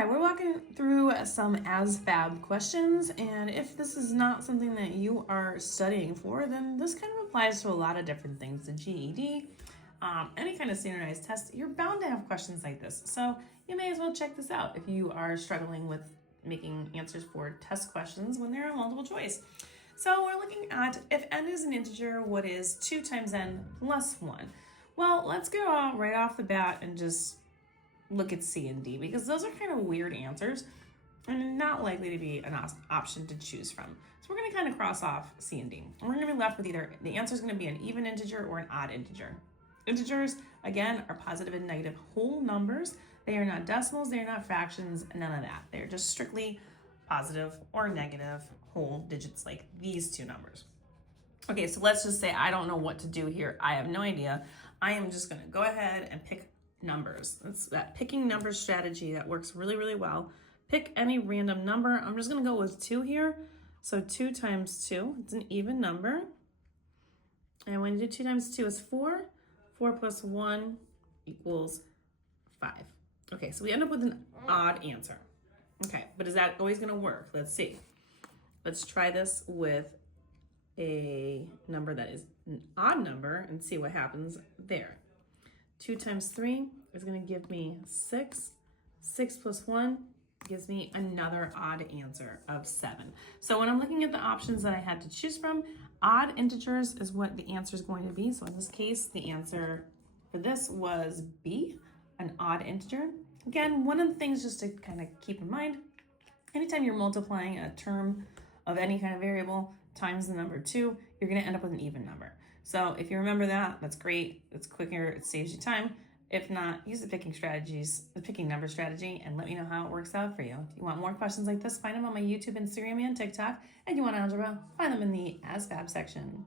Hi, we're walking through some ASVAB questions, and if this is not something that you are studying for, then this kind of applies to a lot of different things. The GED, any kind of standardized test, you're bound to have questions like this. So you may as well check this out if you are struggling with making answers for test questions when there are multiple choice. So we're looking at if n is an integer, what is 2 times n plus 1? Well, let's go right off the bat and just look at C and D because those are kind of weird answers and not likely to be an option to choose from. So we're going to kind of cross off C and D. And we're going to be left with either the answer is going to be an even integer or an odd integer. Integers, again, are positive and negative whole numbers. They are not decimals, they are not fractions, none of that. They're just strictly positive or negative whole digits like these two numbers. Okay, so let's just say I don't know what to do here. I have no idea. I am just going to go ahead and pick numbers. It's that picking numbers strategy that works really, really well. Pick any random number. I'm just going to go with 2 here. So 2 times 2, it's an even number. And when you do 2 times 2 is 4. 4 plus 1 equals 5. Okay, so we end up with an odd answer. Okay, but is that always going to work? Let's see. Let's try this with a number that is an odd number and see what happens there. 2 times 3 is going to give me 6. 6 plus 1 gives me another odd answer of 7. So when I'm looking at the options that I had to choose from, odd integers is what the answer is going to be. So in this case, the answer for this was B, an odd integer. Again, one of the things just to kind of keep in mind, anytime you're multiplying a term of any kind of variable times the number 2, you're going to end up with an even number. So if you remember that, that's great. It's quicker. It saves you time. If not, use the picking number strategy, and let me know how it works out for you. If you want more questions like this, find them on my YouTube, Instagram, and TikTok. And you want algebra, find them in the ASVAB section.